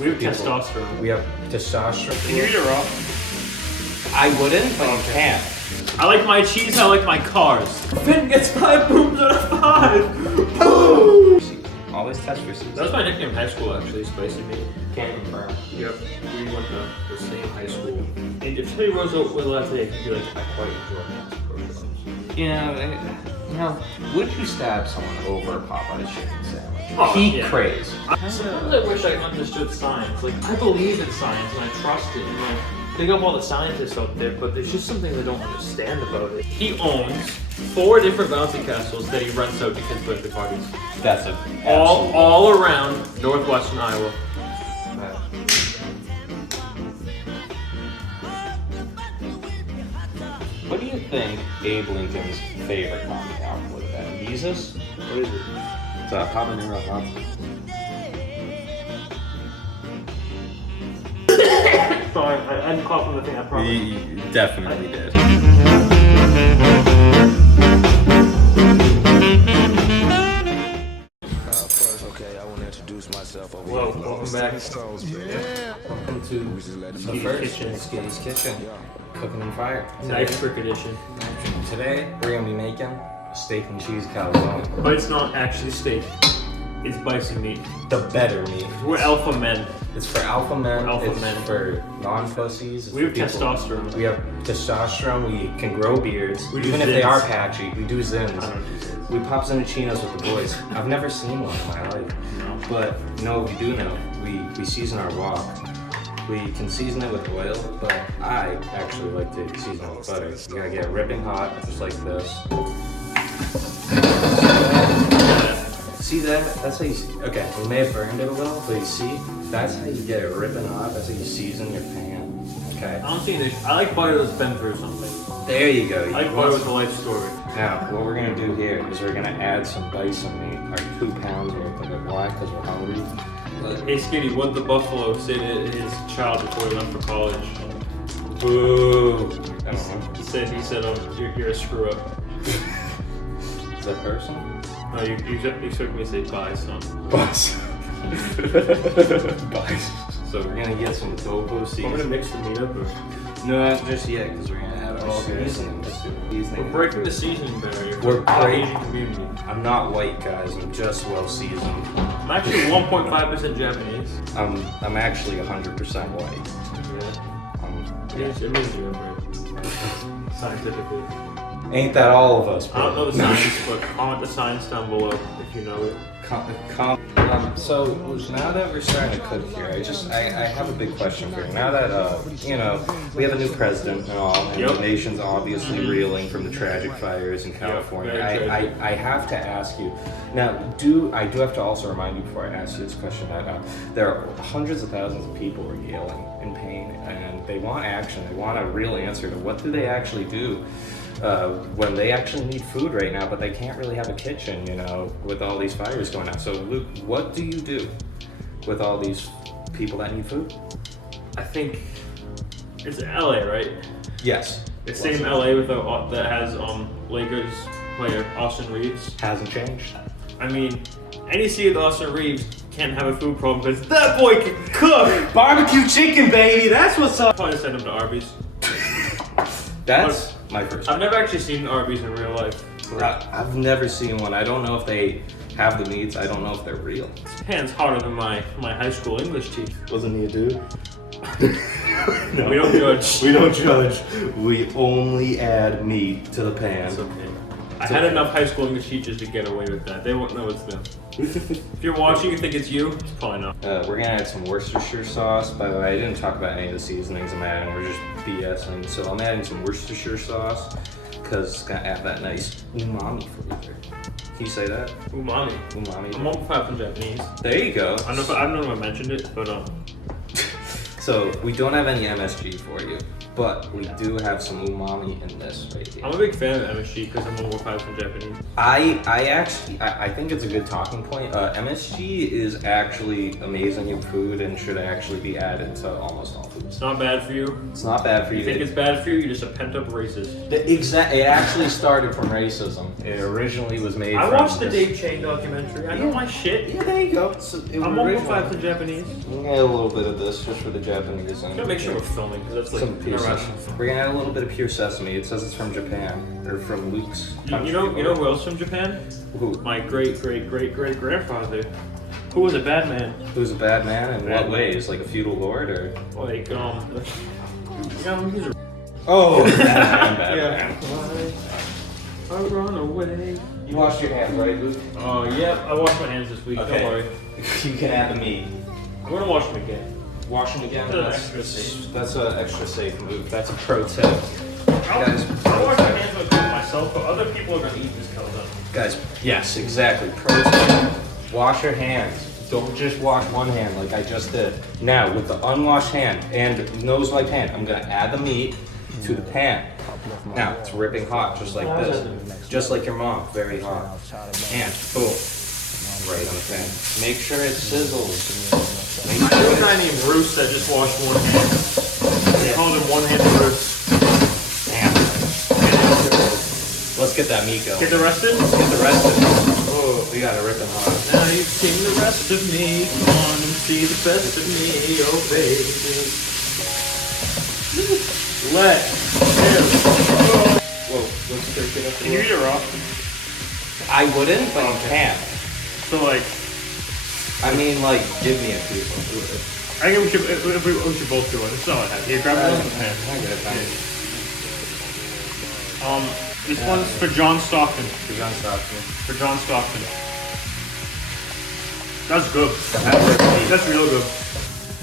We have testosterone. We have testosterone. Can you eat it raw? I wouldn't, but you can. I like my cheese, I like my cars. Finn gets 5 booms out of 5! Boom! Always test for season. That was my nickname in high school, actually, Spicy Meat. Can't confirm. Yep, we went to the same high school. And if Tilly Roosevelt was alive today, he'd be like, I quite enjoy that. Yeah, would you stab someone over a Popeye's chicken sandwich? Oh, Peak yeah. craze. Sometimes I wish I understood science. Like, I believe in science and I trust it. And like, big up all the scientists out there, but there's just something I don't understand about it. He owns 4 different bouncy castles that he rents out to kids' birthday parties. That's a all around northwestern Iowa. What do you think Abe Lincoln's favorite comic album would have been? Jesus? What is it? It's Habanero Hot. Sorry, I didn't cough on the thing, I promise. You definitely did. Hello, welcome back. Welcome to the first Skiddy's Kitchen. Cooking and fire. Knife trick edition. Today we're gonna be making a steak and cheese calzone. But it's not actually steak. It's bison meat. The better meat. We're alpha men. It's for alpha men. Alpha it's men. for non-pussies. It's We have for people. testosterone. We have testosterone. We can grow beards. We do Even if they zins. are patchy, we do zins. I don't do this. We pop zinnichinos with the boys. I've never seen one in my life. No. But you know what we do know? We season our wok. We can season it with oil, but I actually like to season it with butter. You gotta get it ripping hot, just like this. See that? That's how you, okay, we may have burned it a little, but you see? That's how you get it ripping hot. That's how you season your pan, okay? I don't see anything. I like butter that's been through something. There you go. I like butter with a life story. Now, what we're gonna do here is we're gonna add some bison meat, our 2 pounds worth of it. Why? Because we're hungry. Hey Skiddy, what did the buffalo say to his child before he left for college? Boo! I don't know. He said, you're a screw up. Is that personal? No, you expect me to say bye, son. Bus. Bus. So we're gonna get some tofu I'm seasoning. gonna mix the meat up. Or... No, not just yet, because we're gonna add our seasoning. We're breaking the seasoning barrier. We're for the breaking- Asian community. I'm not white, guys. I'm just well seasoned. I'm actually 1.5% Japanese. I'm actually 100% white. Yeah. It means you're right. Scientifically. Ain't that all of us, bro? I don't know the science, but comment the science down below if you know it. So now that we're starting to cook here, I have a big question for you. Now that you know, we have a new president and all, and Yep. the nation's obviously reeling from the tragic fires in California. very tragic. I have to ask you now. I do have to also remind you before I ask you this question that there are hundreds of thousands of people who are yelling in pain, and they want action. They want a real answer to what do they actually do. When they actually need food right now, but they can't really have a kitchen, you know, with all these fires going on. So, Luke, what do you do with all these people that need food? I think it's LA, right? Yes. The same LA with that has Lakers player Austin Reeves. Hasn't changed. I mean, any city with Austin Reeves can't have a food problem because that boy can cook. Barbecue chicken, baby. That's what's up. Probably send him to Arby's. That's my first. I've never actually seen Arby's in real life. I've never seen one. I don't know if they have the meats. I don't know if they're real. His pan's hotter than my high school English teacher. Wasn't he a dude? No, we don't judge. We don't judge. We only add meat to the pan. It's okay. I had enough high school English teachers to get away with that. They won't know it's them. If you're watching, you think it's you? It's probably not. We're gonna add some Worcestershire sauce. By the way, I didn't talk about any of the seasonings I'm adding. We're just BSing. So I'm adding some Worcestershire sauce because it's gonna add that nice umami flavor. Can you say that? Umami. Umami. I'm 1.5 from Japanese. There you go. I don't know if I mentioned it, but So we don't have any MSG for you, but we do have some umami in this right here. I'm a big fan of MSG because I'm over 5 in Japanese. I think it's a good talking point. MSG is actually amazing in food and should actually be added to almost all foods. It's not bad for you. It's not bad for you. You think it's bad for you? You're just a pent-up racist. It actually started from racism. It originally was made. I from watched the this- Dave Chang documentary. I know my shit. Yeah, there you go. I'm over 5 in Japanese. We're gonna add a little bit of this just for the Japanese. I'm gonna make sure we're filming because that's like Some pure interesting. sesame. We're gonna add a little bit of pure sesame. It says it's from Japan or from Luke's. You know who else from Japan? Who? My great grandfather, who was a bad man. Who's a bad man in Bad what ways? Like a feudal lord or? Like he's a Oh, bad man. I run away. You washed your hands, right, Luke? Oh yep, I washed my hands this week. Okay. Don't worry. You can add the meat. I'm gonna wash them again. Wash them again. That's extra safe. That's an extra safe move. That's a pro tip. Guys, I wash my hands with myself, but other people are gonna eat this calzone. Guys, yes, exactly. Pro tip. Wash your hands. Don't just wash one hand like I just did. Now, with the unwashed hand and nose wiped hand, I'm gonna add the meat to the pan. Now, it's ripping hot, just like this. Just like your mom, very hot. And boom, right on the pan. Make sure it sizzles. I knew a guy named Bruce that just washed one hand. They called him one-handed Bruce. Damn. Let's get that meat going. Get the rest in? Get the rest of it. Oh, we gotta rip it hot. Now you've seen the rest of me. Come on and see the best of me, oh baby. Let him go. Whoa, let's take it up. Can you eat it raw? I wouldn't, but you can. So like, I mean, like, give me a piece. I think we should both do it. It's not what I have. Here, grab one of the pan. I get it, thank you. This one's for John Stockton. For John Stockton. For John Stockton. That's good. That's That's real good.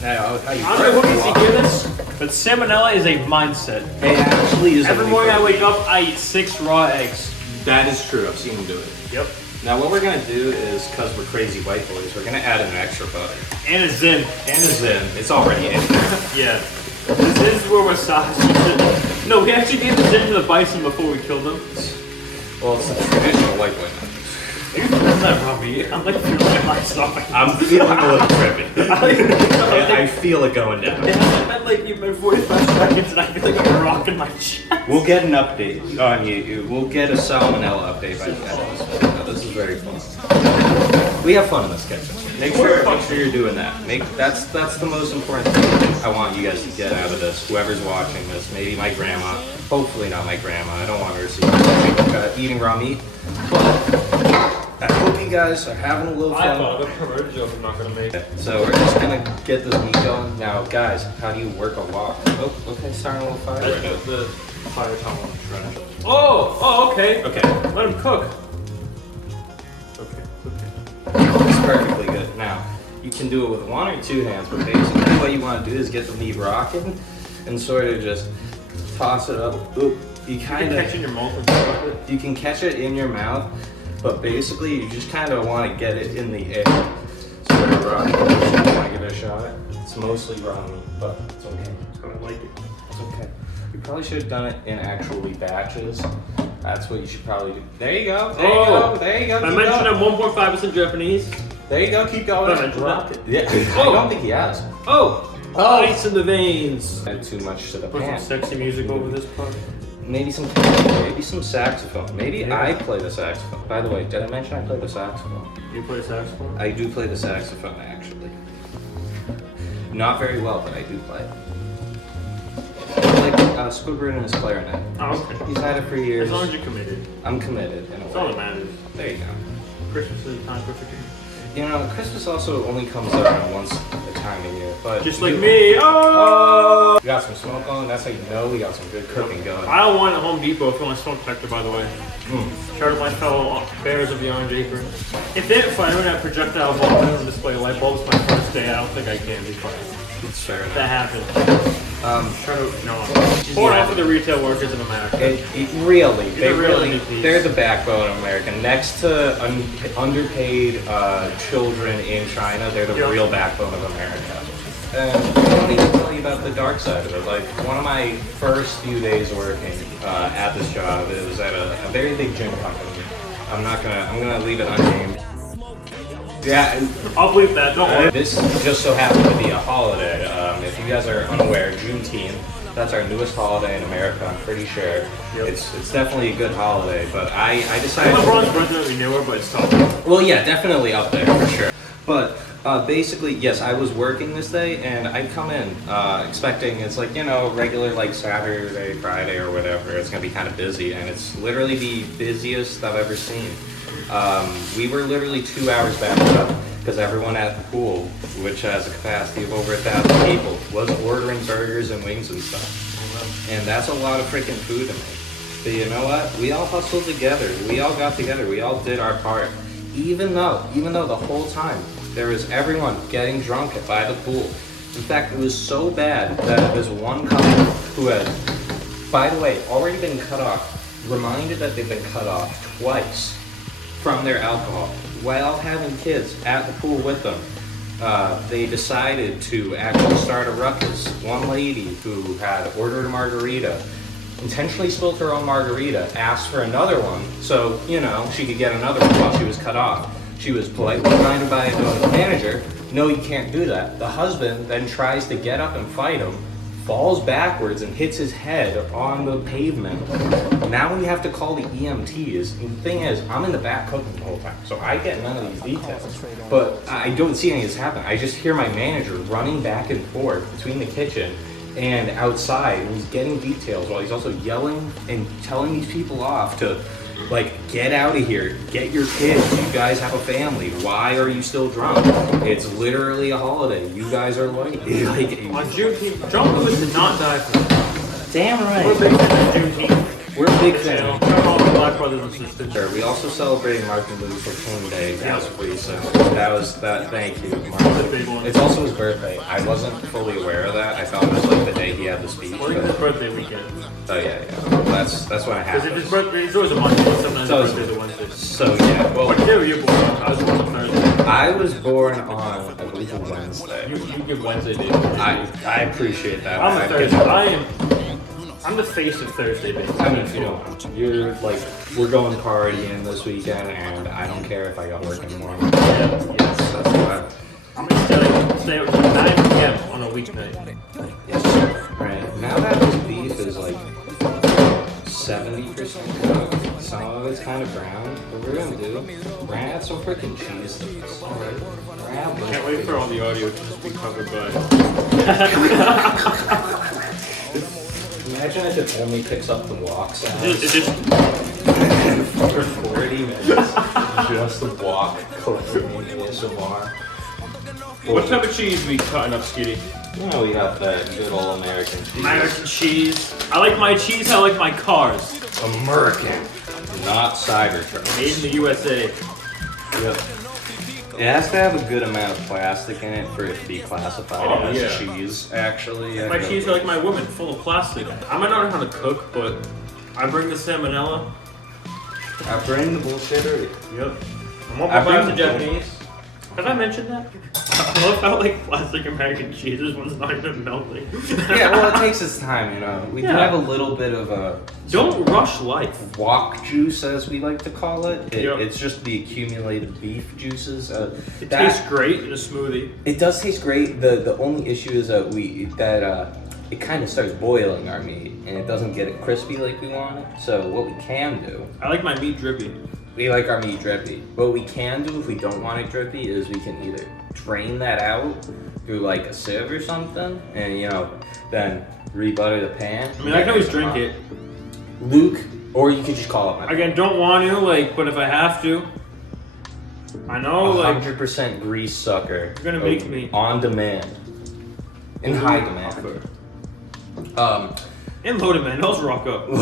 Now, how you I don't know who needs to hear this, but salmonella is a mindset. It actually is. Every morning I wake up, I eat 6 raw eggs. That is true. I've seen him do it. Yep. Now, what we're gonna do is, because we're crazy white boys, we're gonna add an extra butter. And a zin. And a zin. It's already in there. Yeah. The zin's where we're sausage. No, we actually gave the zin to the bison before we killed him. Well, it's a traditional white boy. That's not Robbie. I'm like feeling like my stomach. I'm feeling a little trippy. I feel it going down. It hasn't been like even 45 seconds and I feel like I'm rocking my chest. We'll get an update on you. We'll get a salmonella update by the end of this video. This is very fun. We have fun in this kitchen. Make sure you're doing that. That's the most important thing I want you guys to get out of this. Whoever's watching this, maybe my grandma. Hopefully not my grandma. I don't want her to see eating raw meat. But I hope you guys are having a little fun. I thought of a perverted joke I'm not gonna make. So we're just gonna get this meat going. Now, guys, how do you work a wok? Oh, okay, starting a little fire. Let's put the fire towel on the trash. Oh, okay. Okay. Let him cook. Okay. It's perfectly good. Now, you can do it with 1 or 2 hands, but basically what you want to do is get the meat rocking and sort of just toss it up. Oop. You kind of catch it in your mouth and stuff with it. You can catch it in your mouth, but basically you just kind of want to get it in the air. Sort of rock. You want to give it a shot. It's mostly raw meat, but it's okay. I like it. It's okay. You probably should have done it in actually batches. That's what you should probably do. There you go. There you go. There you go. I mentioned I'm 1.5% Japanese. There you go. Keep going. I mentioned that. Yeah. I don't think he has. Ice in the veins. Add too much to the Put some pan. sexy music over this part. Maybe some saxophone. Maybe I play the saxophone. By the way, did I mention I play the saxophone? You play saxophone? I do play the saxophone actually. Not very well, but I do play it. Like Squidward and his clarinet. Oh, okay. He's had it for years. As long as you're committed. I'm committed. That's all that matters. There you go. Christmas is the time perfect. You know, Christmas also only comes around once a time a year, but Just like me. Oh! We got some smoke on. That's how you know we got some good cooking going. I don't want a Home Depot for my smoke detector, by the way. Shout out to my fellow bears of Beyond Acre. If they didn't fire that projectile bulb on display light bulbs my first day, I don't think I can be fired. It's fair enough. That happened. Shout out, no. Pour it out for the retail workers in America. Really, MVPs. they're the backbone of America. Next to underpaid children in China, they're the real backbone of America. I don't need to tell you dark side of it. Like one of my first few days working at this job, it was at a very big gym company. I'm gonna leave it unnamed. Yeah, I'll believe that. Don't worry. this just so happened to be a holiday. If you guys are unaware, Juneteenth. That's our newest holiday in America. I'm pretty sure. Yep. It's definitely a good holiday. But I decided. LeBron's definitely newer, but it's tough. Well, yeah, definitely up there for sure. But basically, yes, I was working this day, and I come in expecting it's like, you know, regular like Saturday, Friday, or whatever. It's gonna be kind of busy, and it's literally the busiest I've ever seen. We were literally 2 hours backed up because everyone at the pool, which has a capacity of over 1,000 people, was ordering burgers and wings and stuff. And that's a lot of freaking food to me. But you know what? We all hustled together. We all got together. We all did our part. Even though the whole time there was everyone getting drunk by the pool. In fact, it was so bad that this one couple who had, by the way, already been cut off, reminded that they've been cut off twice from their alcohol while having kids at the pool with them. They decided to actually start a ruckus. One lady who had ordered a margarita intentionally spilled her own margarita, asked for another one so, you know, she could get another one while she was cut off. She was politely reminded by the manager, no, you can't do that. The husband then tries to get up and fight him, falls backwards and hits his head on the pavement. Now we have to call the EMTs. And the thing is, I'm in the back cooking the whole time, so I get none of these details. But I don't see any of this happen. I just hear my manager running back and forth between the kitchen and outside, and he's getting details while he's also yelling and telling these people off to, like, get out of here, get your kids, you guys have a family, why are you still drunk? It's literally a holiday, you guys are like On Juneteenth, John Lewis did not die for that. damn We're right. big fans of Juneteenth. We're a big You fan. know, come on, Black brothers and sisters. Sure, we also celebrated Martin Luther King Day last week, so thank you, That's Martin. a big one. It's also his birthday. I wasn't fully aware of that. I thought it was like the day he had the speech. Well, I think it's his But, birthday weekend. oh yeah. That's when it Because if happened. his birthday, it's always a Monday, but sometimes So his is- birthday's a Wednesday. So yeah, well, What day were you born on? I was born on Thursday. I was born on, I believe, a Wednesday. You give Wednesday days. I appreciate that. I'm a I Thursday. I'm the face of Thursday days. I mean, you know, you're like, we're going partying this weekend, and I don't care if I got work in the morning. Yes. That's what. I'm gonna stay up till 9 p.m. on a weeknight. Yes. Right. Now that this beef is like 70% cooked, some of it's kind of brown. What we're gonna do, we're gonna add some freaking cheese to this. Alright. We're gonna add Can't wait for all the audio to just be covered by. Imagine if it only picks up the walk sound. It just For 40 minutes, just the walk collecting ASMR. what type of cheese we cutting up, Skiddy? You know, we got that good old American cheese. American cheese. I like my cheese. I like my cars. American, not Cybertruck. Made in the USA. Yep. It has to have a good amount of plastic in it for it to be classified Oh, as yeah. cheese, actually. My cheese are like my woman, full of plastic. I might not know how to cook, but I bring the salmonella. I bring the bullshittery. Yep. I'm up I about bring the the Japanese. Have I mentioned that? I love how like plastic American cheese, this one's not even melting. Yeah, well, it takes its time, you know. We do Yeah. have a little bit of a Don't rush life. wok juice, as we like to call it. Yep. It's just the accumulated beef juices. It tastes great in a smoothie. It does taste great. The only issue is that it kind of starts boiling our meat, and it doesn't get it crispy like we want it. So what we can do, I like my meat drippy. we like our meat drippy. What we can do if we don't want it drippy is we can either drain that out through like a sieve or something, and you know, then rebutter the pan. I mean, I can always drink it. Luke, or you could just call it my Again, don't want to, like, but if I have to. I know, like, 100% grease sucker. You're gonna make me- on demand, in high demand. in low demand, those rock up. No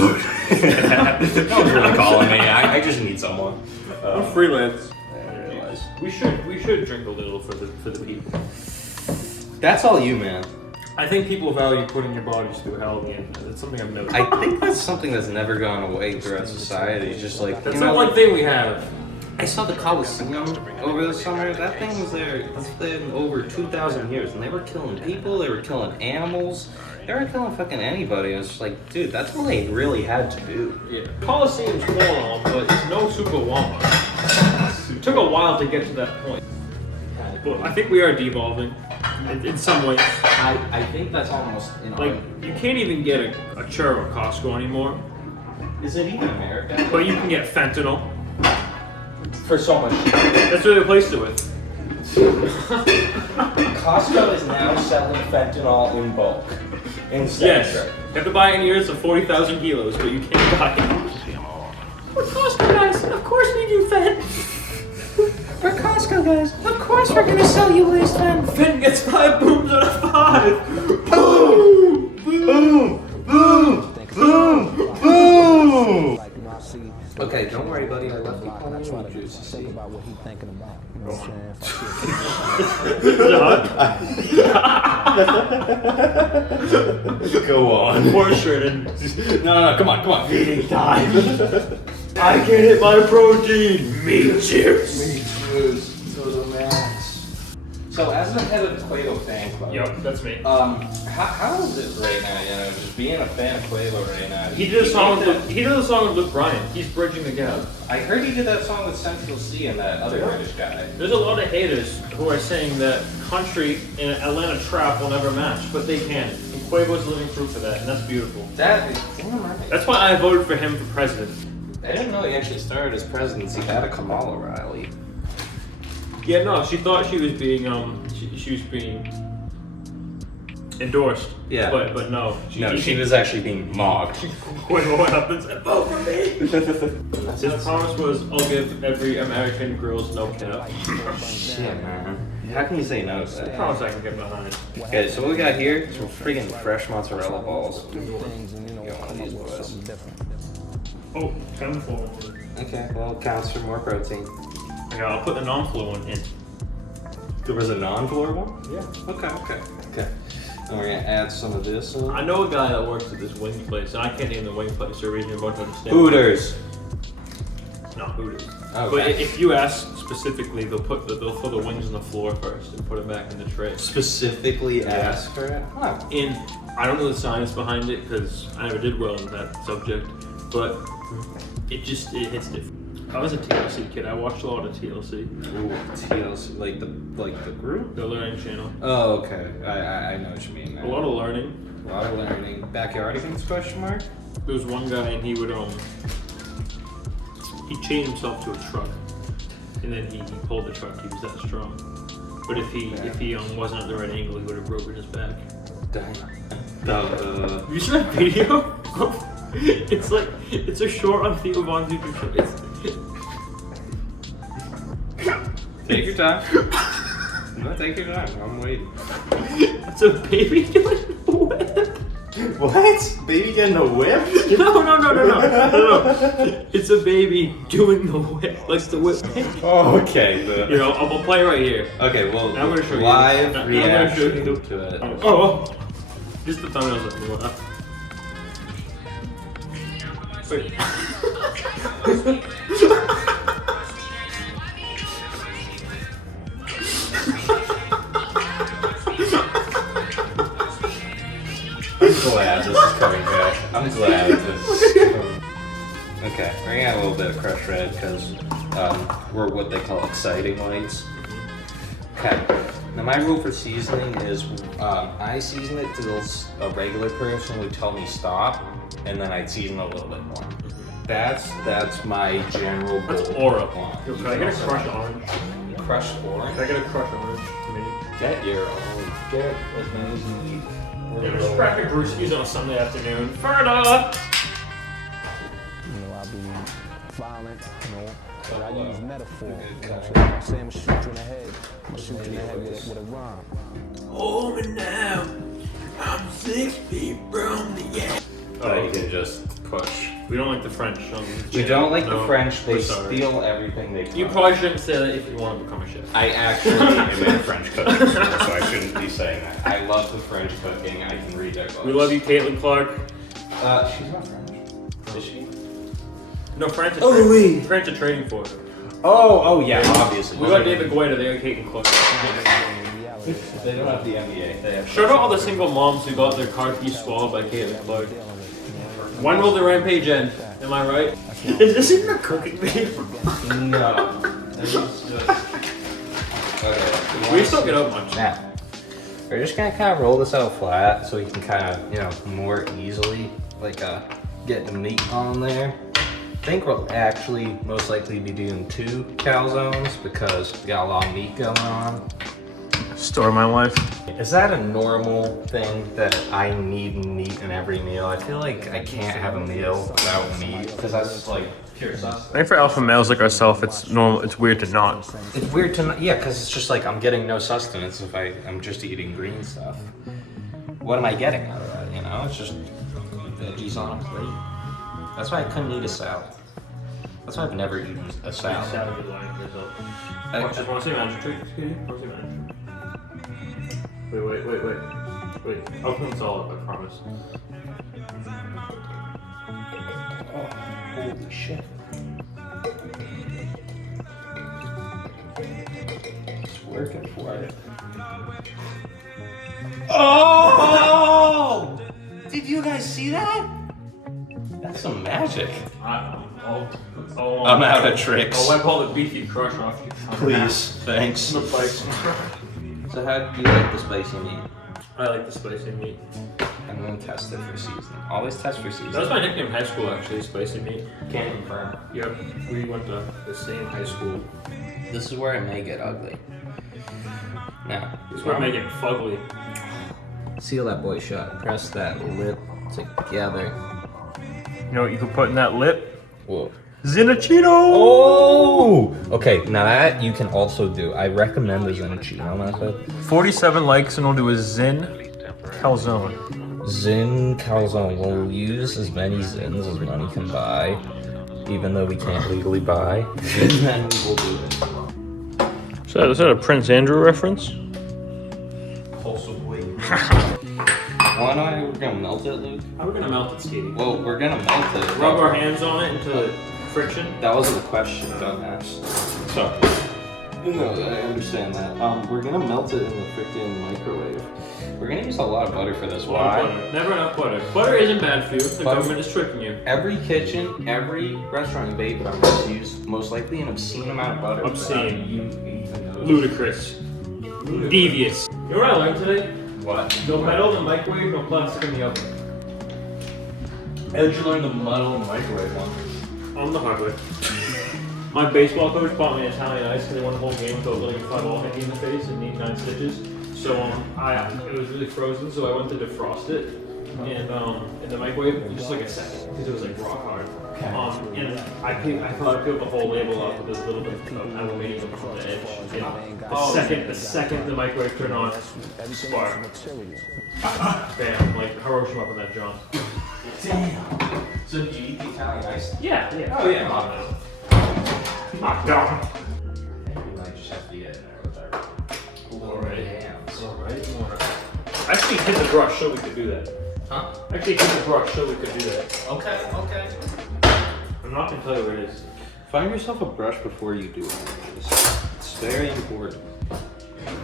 one's really calling me. I just need someone. I'm freelance. I realize. We should drink a little for the people. That's all you, man. I think people value putting your bodies through hell, and that's something I've noticed. I think that's something that's never gone away throughout society. Just like That's you the know, one thing we have. I saw the Coliseum over the summer. That thing was there. That's been over 2,000 years, and they were killing people. They were killing animals. They were killing fucking anybody. I was just like, dude, that's what they really had to do. Yeah. Coliseum's cool and all, but it's no Super Womp. It took a while to get to that point. But I think we are devolving in some ways. I think that's almost like you can't even get a churro at Costco anymore. Is it even America? But you can get fentanyl For so much. That's what they replaced it with. Costco is now selling fentanyl in bulk. Yes. You have to buy it in years of 40,000 kilos, but you can't buy it. We're Costco guys. Of course we do fent. We're Costco guys. Of course we're gonna sell you waste fent. Fent gets 5 booms out of 5. Boom! Boom! Boom! Boom! Boom! Okay, don't worry, buddy. I left you plenty of juice. Think about what he's thinking about. You know what I'm saying? Go on. Portrait. No, come on. Feeding time. I can hit my protein. Meat chips. Meat juice. Those are max. So, as the head of the Quavo fan club, Yep, that's me. how is it right now? You know, just being a fan of Quavo right now. He did a song with Luke Bryan. He's bridging the gap. I heard he did that song with Central C and that other British guy. There's a lot of haters who are saying that country and Atlanta trap will never match, but they can. And Quavo's living proof of that, and that's beautiful. That's why I voted for him for president. I didn't know he actually started his presidency at a Kamala rally. Yeah, no, she thought she was being she was being endorsed. Yeah. But no. She was actually being mocked. Quavo went up and said, vote for me! His promise was, I'll give every American girls no cap. Shit, man. How can you say no to I that? promise I can get behind. Okay, so what we got here? Some freaking fresh mozzarella balls. Things and you know, Get one of these come up with boys. something different. Oh, 10 for. Okay, well, it counts for more protein. Okay, I'll put the non-flour one in. There was a non-flour one? Yeah. Okay. And we're gonna add some of this in. I know a guy that works at this wing place, and I can't name the wing place, so reason you won't understand. Hooters. Not Hooters. Okay. But if you ask specifically, they'll put the wings on the floor first and put them back in the tray. Specifically ask for it? Huh. And I don't know the science behind it because I never did well in that subject, but it hits different. I was a TLC kid. I watched a lot of TLC. Ooh, TLC, like the group? The Learning Channel. Oh, okay. I know what you mean. A lot of learning. A lot of learning. Backyardigans, question mark? There was one guy and he would he chained himself to a truck, and then he pulled the truck. He was that strong. But if he wasn't at the right angle, he would have broken his back. Dang. Have you seen that video? It's a short on Theo Von Zucker's show. Take your time. No, take your time. I'm waiting. It's a baby doing a whip. What? Baby getting a whip? No. It's a baby doing the whip. Like the whip. Oh, okay. You know, I'll play right here. Okay, well, Now I'm gonna show you. live Now I'm reaction gonna show you. to it. Oh. Just the thumbnails of the Wait. I'm glad this is coming back. I'm glad this is coming. Okay, we're gonna add a little bit of crushed red because we're what they call exciting lights. Okay. Now my rule for seasoning is I season it till a regular person would tell me stop, and then I'd season a little bit more. That's my general goal. That's aura. Can I get a crushed orange? Crushed orange? Can I get a crushed orange? Get your own. Get as many as you need. Yeah, just crack your brewskis on a Sunday afternoon. Further! You know, I'll be violent, you know, but I use metaphor. You know, so if I say I'm shooting in the head, I'm shooting in the head with a rhyme. Oh, and now I'm 6 feet from the edge. Oh, you can just push. We don't like the French. We don't like the French. They we're sorry. steal everything they can. You probably shouldn't say that if you want to become a chef. I actually am in French cooking school, so I shouldn't be saying that. I love the French cooking. I can read their books. We love you, Caitlin Clark. She's not French. Is she? No, France is Oh, oui. France are trading for her. Oh, yeah, obviously. We got David Guetta, they got Kate and Chloe. They don't have the NBA. They have Shout out all the single moms who got their car keys swallowed by Kate and Chloe. When will the rampage end? Am I right? Is this even a cooking video? No. This is just... Okay. We still get out much. Now, we're just gonna kind of roll this out flat so we can kind of, you know, more easily, like, get the meat on there. I think we'll actually most likely be doing 2 calzones because we got a lot of meat going on. Story of my life. Is that a normal thing that I need meat in every meal? I feel like I can't have a meal without meat because that's just like pure sustenance. I think for alpha males like ourselves, it's normal. It's weird to not. It's weird to not, yeah, because it's just like I'm getting no sustenance if I'm just eating green stuff. What am I getting out of that? You know, it's just veggies on a plate. That's why I couldn't eat a salad. That's why I've never eaten a salad. Salad is lying for yourself. Want to see magic trick, Skiddy? Want to see magic? Wait. I'll put them all up, I promise. Oh, holy shit. It's working for it. Oh! Did you guys see that? That's some magic. I'm out of tricks. I'll wipe all the beefy crush off you. Please, thanks. The bison. So how do you like the spicy meat? I like the spicy meat. I'm gonna test it for seasoning. Always test for seasoning. That was my nickname in high school, actually, spicy meat. Can't confirm. Yep, we went to the same high school. This is where it may get ugly. Now, This is where I make it fugly. seal that boy shut. Press that lip together. You know what you can put in that lip? Whoa. Zinachino! Oh! Okay, now that you can also do. I recommend the Zinachino method. 47 likes and we'll do a Zin Calzone. Zin Calzone. We'll use as many Zins as money can buy, even though we can't legally buy. And then we will do it. So is that a Prince Andrew reference? Possibly. We're gonna melt it, Luke? How are we gonna melt it, Skiddy? Well, we're gonna melt it. Rub our hands on it until friction? That wasn't a question, dumbass. Sorry. No, I understand that. We're gonna melt it in the freaking microwave. We're gonna use a lot of butter for this. Why? Butter. Never enough butter. Butter isn't bad for you. The government is tricking you. Every kitchen, every restaurant you bake on must use most likely an obscene amount of butter. Obscene. You even know. Ludicrous. Devious. You know what I learned today? What? No metal in the microwave, no plastic in the oven. How did you learn the metal in the microwave one? On the hard way. My baseball coach bought me Italian ice because they won the whole game without letting a fly ball hit me in the face and need 9 stitches. So it was really frozen, so I went to defrost it and in the microwave in just like a second because it was like rock hard. And I thought I peeled the whole label off with this little bit of aluminium on the edge. And the second the microwave turned on, spark. Bam! Like Hiroshima up in that John. Damn. So do you eat the Italian ice? Yeah. Oh yeah. Knock down. You might just have to get in there with our little hands. Alright. Actually hit the brush so we could do that. Huh? Actually hit the brush so we could do that. Okay. I'm not gonna tell you where it is. Find yourself a brush before you do any of this. It's very important.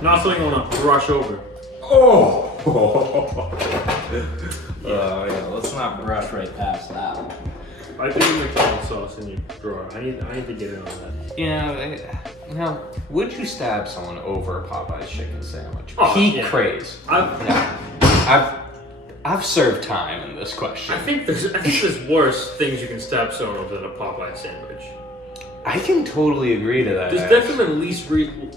Not something you wanna brush over. Oh! Yeah, let's not brush right past that one. I think you McDonald's sauce in your drawer. I need to get in on that. Now, would you stab someone over a Popeye's chicken sandwich? Oh, Peak yeah. craze. I've served time in this question. I think there's worse things you can stab someone with than a Popeye sandwich. I can totally agree to that. There's definitely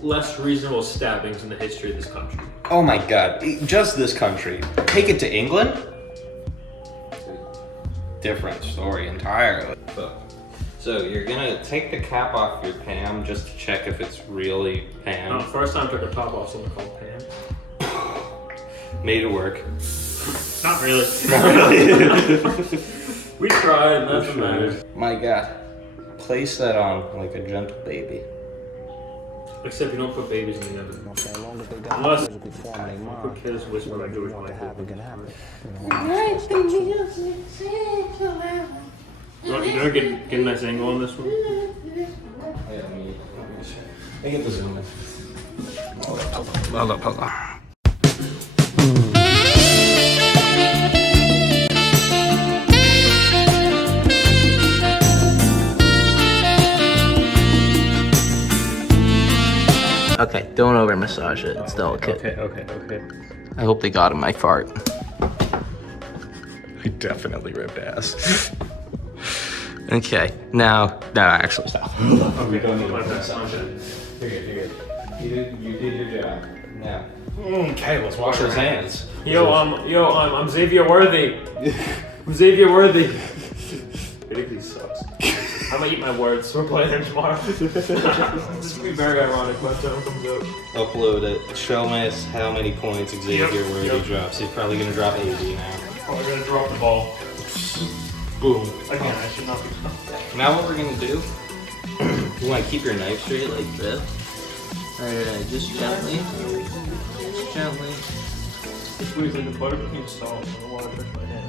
less reasonable stabbings in the history of this country. Oh my god, just this country. Take it to England? Different story entirely. So you're gonna take the cap off your Pam just to check if it's really Pam. First time I took a top off someone called Pam. Made it work. Not really. We tried, and that's what matters. My god. Place that on like a gentle baby. Except you don't put babies in the oven. Unless you put kids whisper like George Michael. You want to get a nice angle on this one? Yeah, let me get the zoom in. Hold up. Okay, don't over massage it. It's delicate. Okay. I hope they got in my fart. I definitely ripped ass. Okay, now, no, actually stop. We don't need to massage it. You're good. You did your job. Now. Okay, let's wash our hands. I'm Xavier Worthy. I'm Xavier Worthy. Ridiculous sucks. I'm gonna eat my words. We're playing them tomorrow. This would be very ironic by the time it comes out. Upload it. Show us how many points Xavier Worthy drops. He's probably gonna drop 80 now. Probably gonna drop the ball. Boom. Again, I should not be. Now what we're gonna do? You wanna keep your knife straight like this? Alright, just gently. Just gently. It's weird, like the butter became salt and the water touched my hand.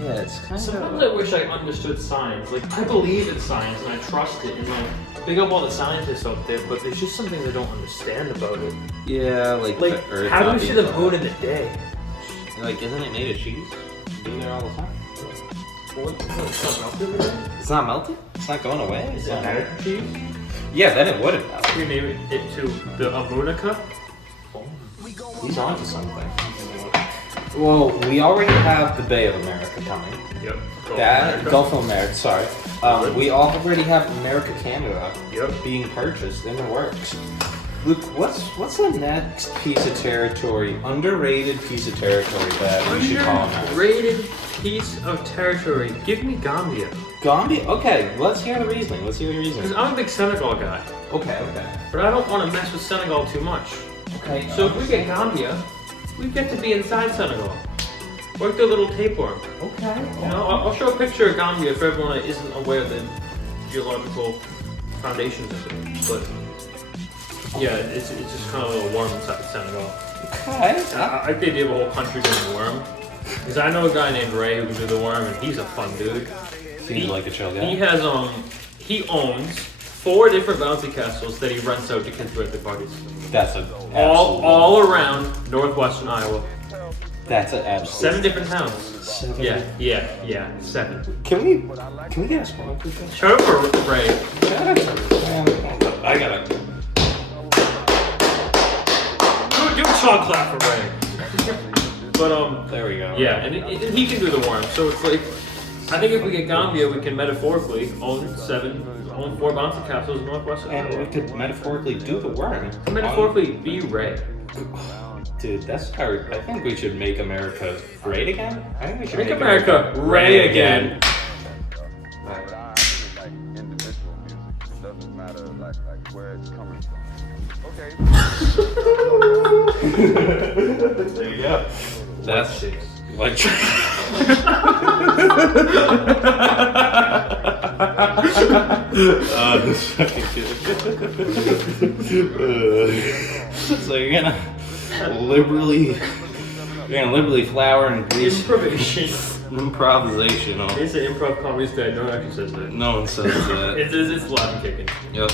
Yeah, it's kind Sometimes I wish I understood science. Like, I believe in science and I trust it. And like, big up all the scientists out there, but there's just something they don't understand about it. Yeah, like the Earth. How do we see the moon in the day? Like, isn't it made of cheese? Being there all the time. It's not melted every day? It's not melted? It's not going away? Is it American cheese? Yeah, then it wouldn't melt. We name it to the Amunica? He's onto something. Well, we already have the Bay of America coming. Yep. Gulf of America, sorry. We already have America, Canada being purchased in the works. Luke, what's the next piece of territory, underrated piece of territory that we should call now? Underrated piece of territory. Give me Gambia. Gambia? Okay, let's hear the reasoning. Because I'm a big Senegal guy. Okay. But I don't want to mess with Senegal too much. Okay. So if we get Gambia, we get to be inside Senegal. Work the little tapeworm. Okay. You know, I'll show a picture of Gambia for everyone that isn't aware of the geological foundations of it. But yeah, it's just kind of a little worm inside Senegal. Okay. I like the idea of a whole country doing a worm. Because I know a guy named Ray who can do the worm, and he's a fun dude. Seems like a chill guy. He owns 4 different bouncy castles that he rents out to kids' birthday parties. That's a All around northwestern Iowa. That's an absolute. 7 different towns. 7. Yeah, 7. Can we get a sponsor? Shout out for Ray. I gotta. Do a shot clap for Ray. But There we go. yeah, and he can do the worm. So it's like, I think if we get Gambia, we can metaphorically own 4 bouncy castles in northwestern And Iowa. we could metaphorically do the worm. Metaphorically be Ray. Dude, that's our. I think we should make America great again. I think we should Make America Ray again. But I like individual music. It doesn't matter like where it's coming from. Okay. There you go. That's like. This fucking kid. So you're gonna liberally flower and grease improvisational. It's an improv comedy stage. No one actually says that. No one says that. It's Latin kicking. Yep.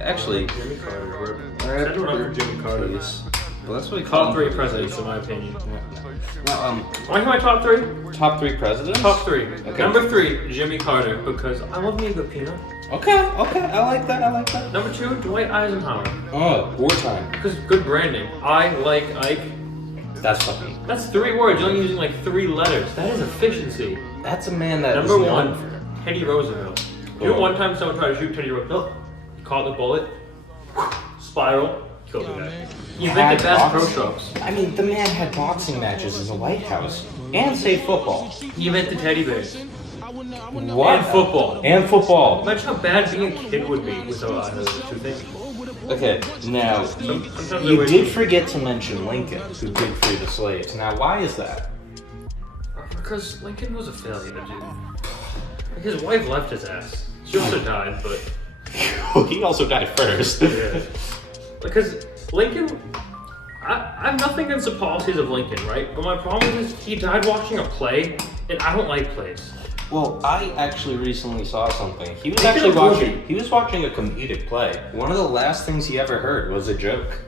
Actually, Jimmy Carter. Send one up for Jimmy Carter. please. Well, that's what we Top 3 presidents, in my opinion. Now, Want to hear my top 3? top 3 presidents. Top 3. Okay. Number 3, Jimmy Carter, because I love me a good peanut. Okay. I like that. Number 2, Dwight Eisenhower, Oh, wartime. because good branding. I like Ike. That's fucking. That's 3 words. You're only using like 3 letters. That is efficiency. That's a man that. Number is 1, known for- Teddy Roosevelt. You know, one time someone tried to shoot Teddy Roosevelt. He caught the bullet, spiral, killed the guy. He invented fast pro strokes. I mean, the man had boxing matches in the White House and saved football. He invented teddy bears. What? And football. And football. Imagine how bad being a kid would be without either of those 2 things. Okay, now Sometimes I you wish- did forget to mention Lincoln, who did free the slaves. Now, why is that? Because Lincoln was a failure, dude. Like, his wife left his ass. She also died, but Well, he also died first. yeah. Because Lincoln, I have nothing against the policies of Lincoln, right? But my problem is he died watching a play, and I don't like plays. Well, I actually recently saw something. He was Make it actually a movie. watching. He was watching a comedic play. One of the last things he ever heard was a joke.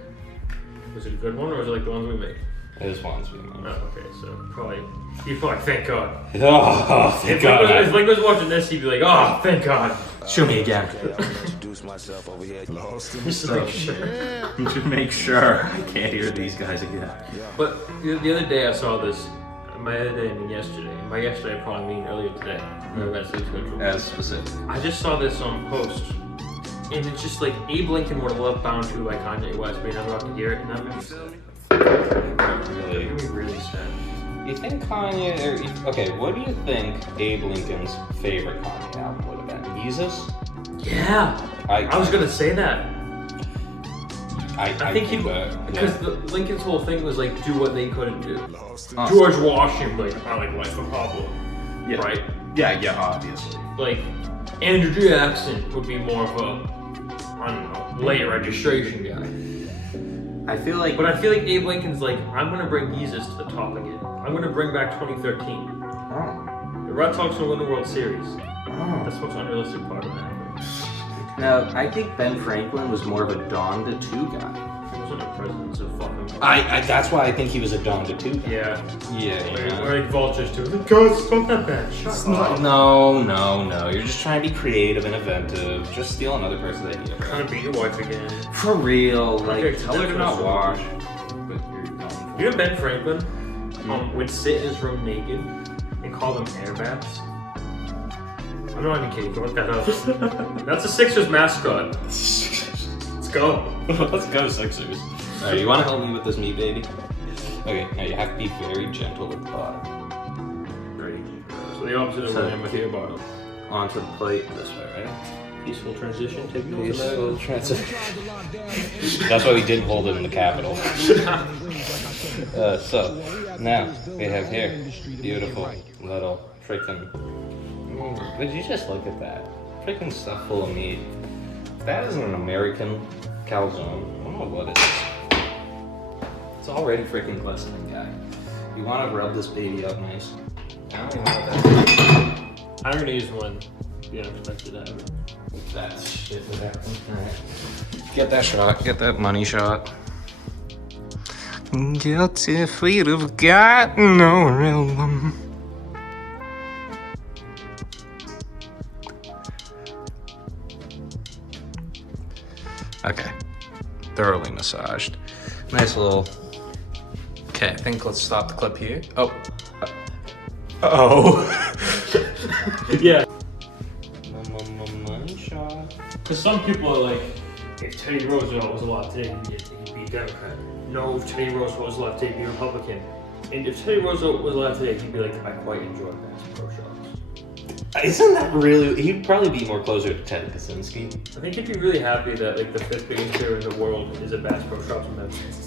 Was it a good one or was it like the ones we make? It was once we Oh, made. okay, so probably, he'd probably, thank God. Oh, thank If God. Link was watching this, he'd be like, oh, thank God. Show me again. Introduce myself over here. Lost in Just to make sure. You should make sure I can't hear these guys again. But the other day I saw this, by other day I mean yesterday, and by yesterday I probably mean earlier today. As specific. I just saw this post, and it's just like Abe Lincoln would have loved Bound 2 by Kanye West, but you never got to hear it, and that made me sad. Really? It made me really sad. You think Kanye? Okay, what do you think Abe Lincoln's favorite Kanye album would have been? Jesus? Yeah! I was gonna say that. I think he because Lincoln's whole thing was like do what they couldn't do. George Washington, like I like Life of Pablo, Yeah. right? Yeah, obviously. Like Andrew Jackson would be more of a, I don't know, late registration guy. I feel like. But I feel like Abe Lincoln's like, I'm gonna bring Jesus to the top again. I'm gonna bring back 2013. Oh. The Red Sox will win the World Series. Oh. That's what's unrealistic part of that. Now, I think Ben Franklin was more of a Dawn to 2 guy. He wasn't a president, so fuck him. I that's why I think he was a Dawn to 2 guy. Yeah. Or like vultures too. Like, God, it's not that bad. Shut up. No. You're just trying to be creative and inventive. Just steal another person's idea. Trying to beat your wife again. For real. Like, Okay, tell her to not so- wash. But you're going for You know Ben Franklin would sit in his room naked and call them air baths? I'm not even kidding. Go look that up. That's a Sixers mascot. Let's go. Let's go, Sixers. Alright, you want to help me with this meat, baby? Okay, now you have to be very gentle with the bottom. Ready? So the opposite of what I am with your bottom. Onto the plate this way, right? Peaceful transition. Take Peaceful transition. That's why we didn't hold it in the Capitol. So, now we have here beautiful little freaking. Would you just look at that? Freaking stuff full of meat. That isn't an American calzone. I don't know what it is. It's already freaking glistening, guy. You want to rub this baby up nice? I don't even know what that is. I'm gonna use one. The unexpected ever. That shit would happen. Alright. Get that shot. Get that money shot. Guilty feet have got no real. Okay. Thoroughly massaged. Nice little. Okay, I think let's stop the clip here. Oh. Yeah. Money shot. Because some people are like, if Teddy Roosevelt was alive today, he'd be a Democrat. No, if Teddy Roosevelt was alive today, he'd be a Republican. And if Teddy Roosevelt was alive today, he'd be like, I quite enjoy Bass Pro Shops. Isn't that really? He'd probably be more closer to Ted Kaczynski. I think he'd be really happy that like the 5th biggest beer in the world is a Bass Pro Shops in Memphis.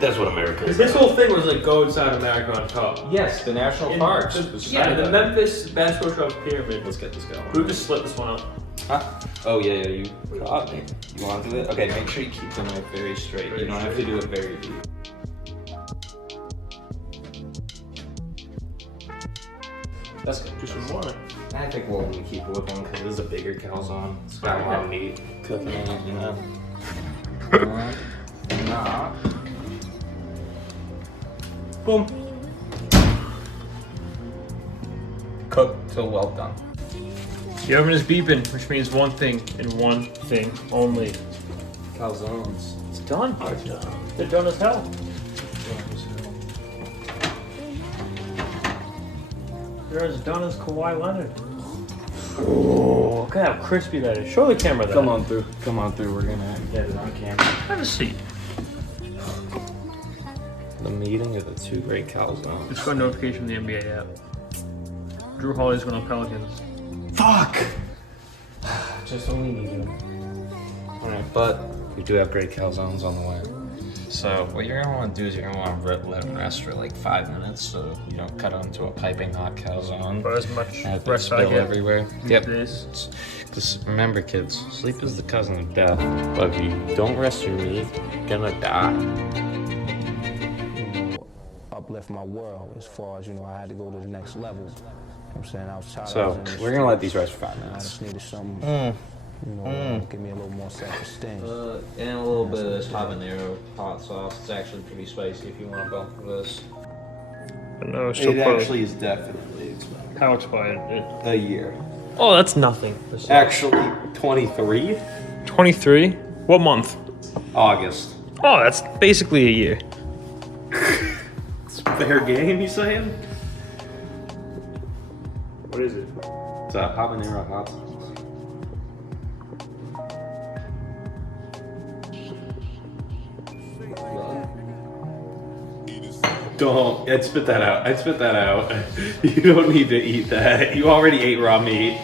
That's what America is. Because his whole thing was like, go inside America on top. Yes, the national And parks. the Memphis Bass Pro Shops pyramid. Let's get this going. We would just split this one up. Huh? Oh yeah, you caught me. You want to do it? Okay, make sure you keep the knife very straight. You don't have to do it very deep. That's good. Do some more. I think we'll only keep it with one because this is a bigger calzone. It's got a lot of meat cooking in it, you know. Nah. Boom. Cooked till well done. The oven is beeping, which means one thing and one thing only. Calzones. It's done. They're done as hell. They're as done as Kawhi Leonard. Oh, look at how crispy that is. Show the camera that. Come on through. We're gonna get it on camera. Have a seat. The meeting of the two great calzones. Just got a notification from the NBA app. Drew Holiday's going on Pelicans. Fuck! Just only need them. Alright, but we do have great calzones on the way. So what you're gonna want to do is you're gonna want to let them rest for like 5 minutes, so you don't cut onto a piping hot calzone. For as much Have it rest I spill get everywhere. these Yep. days. Because remember, kids, sleep is the cousin of death. But if you don't rest your meat, you're gonna die. Uplift my world as far as, I had to go to the next level. I'm saying I was tired. So we're gonna let these rest for 5 I minutes. just needed something, you know, give me a little more self-esteem. And a little bit of this habanero hot sauce. It's actually pretty spicy if you want a bump of this. No, it's It actually is definitely expired. How expired? A year. Oh, that's nothing. Actually, 23 23? What month? August. Oh, that's basically a year. It's fair game, you saying? What is it? It's a habanero hot sauce. Don't. I'd spit that out. I'd spit that out. You don't need to eat that. You already ate raw meat.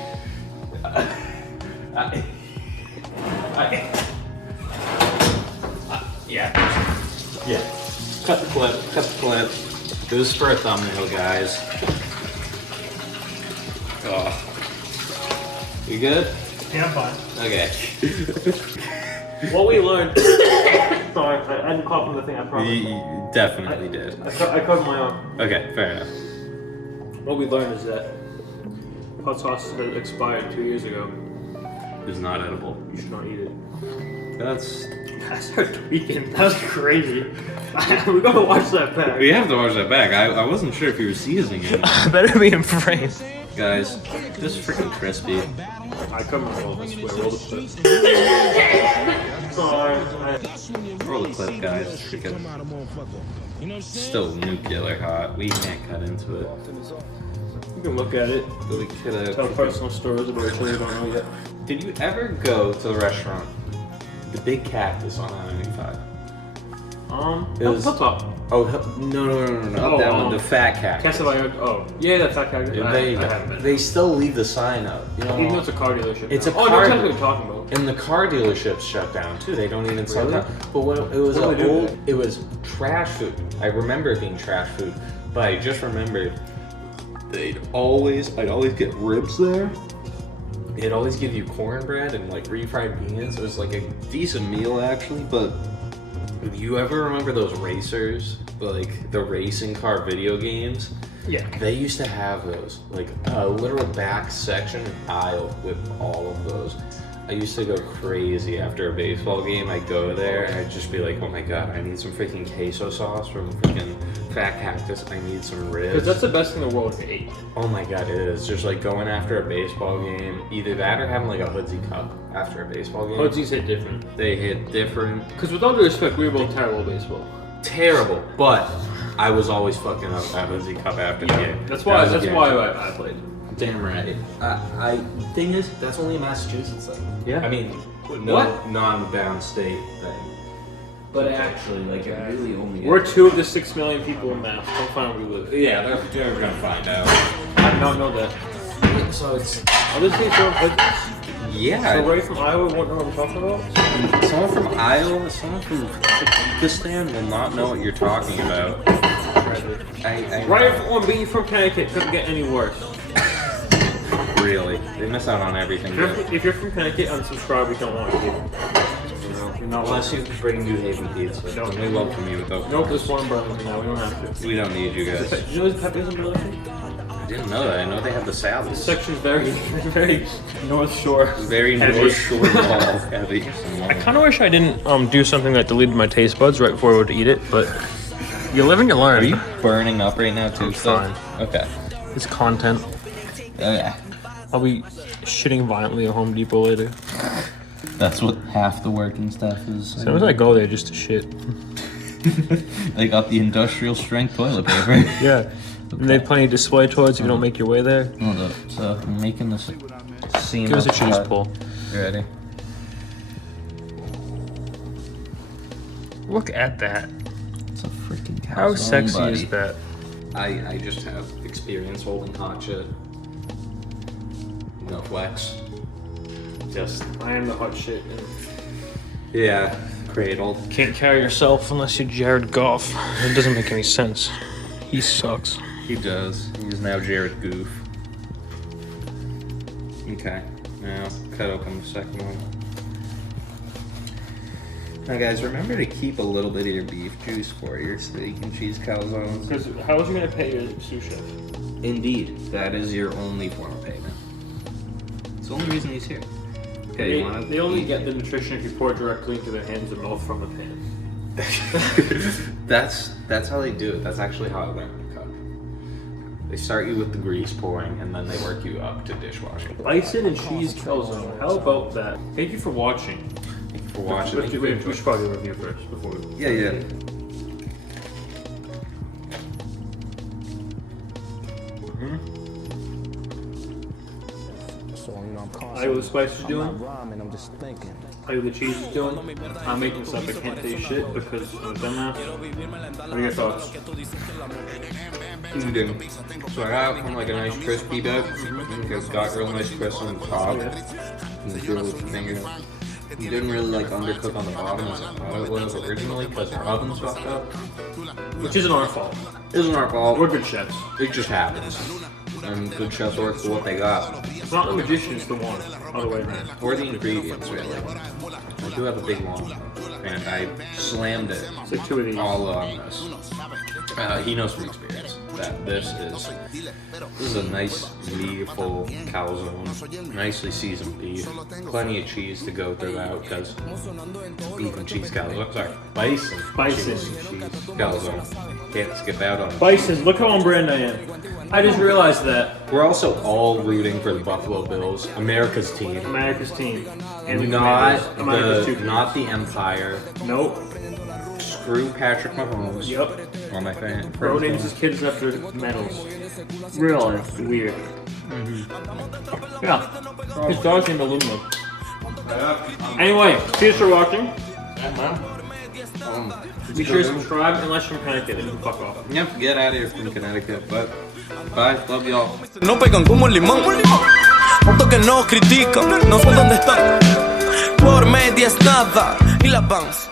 Yeah. Cut the clip. Cut the clip. It was for a thumbnail, guys. Oh. You good? Yeah, I'm fine. Okay. What we learned. Sorry, I didn't cough on the thing, I promise. You definitely did. I covered my own. Okay, fair enough. What we learned is that hot sauce that expired 2 years ago. It's not edible. You should not eat it. That's. I started tweaking. That was crazy. We gotta watch that back. We have to watch that back. I wasn't sure if you were seasoning it. Better be in frame. Guys, this is freaking crispy. I covered my own. I swear. Roll the clip. Sorry. Roll the clip, guys. It's freaking still nuclear hot. We can't cut into it. You can look at it. But we could Tell have. personal stories about each other. You don't know yet. Did you ever go to the restaurant? The Big Cactus on I-95. It was- Hilltop. Oh, no, not that one. The Fat Cactus. Oh, yeah, that fat cactus. They, I haven't been. they still leave the sign up. You know, Even though it's a car dealership. It's now. a Oh, car- no, that's what we're talking about. and the car dealerships shut down too. They don't even sell Really? that. But when it was What do they do old, there? it was trash food. I remember it being trash food, but I just remembered I'd always get ribs there. They'd always give you cornbread and like refried beans. It was like a decent meal actually, but do you ever remember those racers? Like the racing car video games? Yeah. They used to have those, like a literal back section aisle with all of those. I used to go crazy after a baseball game. I'd go there and I'd just be like, oh my god, I need some freaking queso sauce from freaking Fat Cactus. I need some ribs. Because that's the best thing in the world to eat. Oh my god, it is. Just like going after a baseball game. Either that or having like a hoodsie cup after a baseball game. Hoodzies hit different. They hit different. Because with all due respect, we were both terrible at baseball. Terrible. But I was always fucking up that hoodsie cup after the game. That's why. That was a That's why guarantee. I played. Damn right. Thing is, that's only a Massachusetts thing. Yeah. I mean, no What? non-downstate thing. But actually, like, it really only. We're 2 of the 6 million people in Mass. Don't find where we live. Yeah, they're gonna find out. I did not know that. So it's. Other states don't Hoodzies? Yeah. So right from Iowa won't know what I'm talking about? Someone from Iowa, someone from Pakistan will not know what you're talking about. I Right from being from Connecticut couldn't get any worse. Really, they miss out on everything. If you're from Connecticut, unsubscribe. We don't want you here. You're not Unless you bring New Haven pizza, No. then we welcome you with open Nope, arms. there's one in Burlington now. We don't have to. We don't need you guys. Do you know there's peppers in Burlington? I didn't know that. I know they have the This salads. section's very, very North Shore. Very heavy. North Shore mall heavy. I kind of wish I didn't do something that deleted my taste buds right before I went to eat it, but you live and you learn. Are you burning up right now too? I'm still? fine. Okay. It's content. Okay. I'll be shitting violently at Home Depot later. That's what half the working stuff is. Sometimes I go there just to shit. They got the industrial strength toilet paper. Yeah. And they have plenty of display toilets if you don't make your way there. Hold up. So I'm making this scene. Give us a up cheese hot. pull. You ready? Look at that. It's a freaking calzone, How sexy buddy. is that? I just have experience holding hot shit. No flex. Just I am the hot shit. yeah, cradled. Can't carry yourself unless you're Jared Goff. It doesn't make any sense. He sucks. He does. He's now Jared Goof. Okay, now cut open the second one. Now guys, remember to keep a little bit of your beef juice for your steak and cheese calzones. Because how was you gonna pay your sous chef? Indeed, that is your only form of payment. It's the only reason he's here. Okay, you wanna They only get the nutrition if you pour it directly into their hands and mouth from the pan. That's how they do it. That's actually how I learned to cook. They start you with the grease pouring, and then they work you up to dishwashing. Bison and cheese calzone. How about that? Thank you for watching. Thank you for watching. We should probably review first before we. Yeah. So, you know, I'm constantly. How the spice is I'm doing? not rhyming, I'm just thinking. How the cheese is doing? I'm making this up. I can't say shit because I'm a dumbass. What are your thoughts? Eating. So I got like a nice crispy bit. It's got real nice crisp on the top. And you feel with your finger. You didn't really like undercook on the bottom as I thought it was originally because our oven's fucked up. Which isn't our fault. Isn't our fault. We're good chefs. It just happens. And good chefs work for what they got. It's not the magician, it's the one. Other way around. Or the ingredients, really. I do have a big one, and I slammed it It's like 2 of these. all on this. He knows from experience that this is a nice, meatiful calzone, nicely seasoned beef, plenty of cheese to go throughout because beef and cheese calzone. Sorry, bison cheese calzone. Can't skip out on it. Bison, look how on brand I am. I just realized that. We're also all rooting for the Buffalo Bills, America's team. America's team. And the Not Commanders. America's two the teams. not the Empire. Nope. Screw Patrick Mahomes. Yep. All my fan. Bro names his kids after medals. Really weird. Yeah. His dog's named Aluminum. Anyway, cheers for watching. Be sure to subscribe unless you're from Connecticut and you can fuck off. Yep, get out of here from Connecticut, but bye, love y'all. No pegan como el limón. Otro que no critican, no sé dónde están. Por media es nada y la bounce.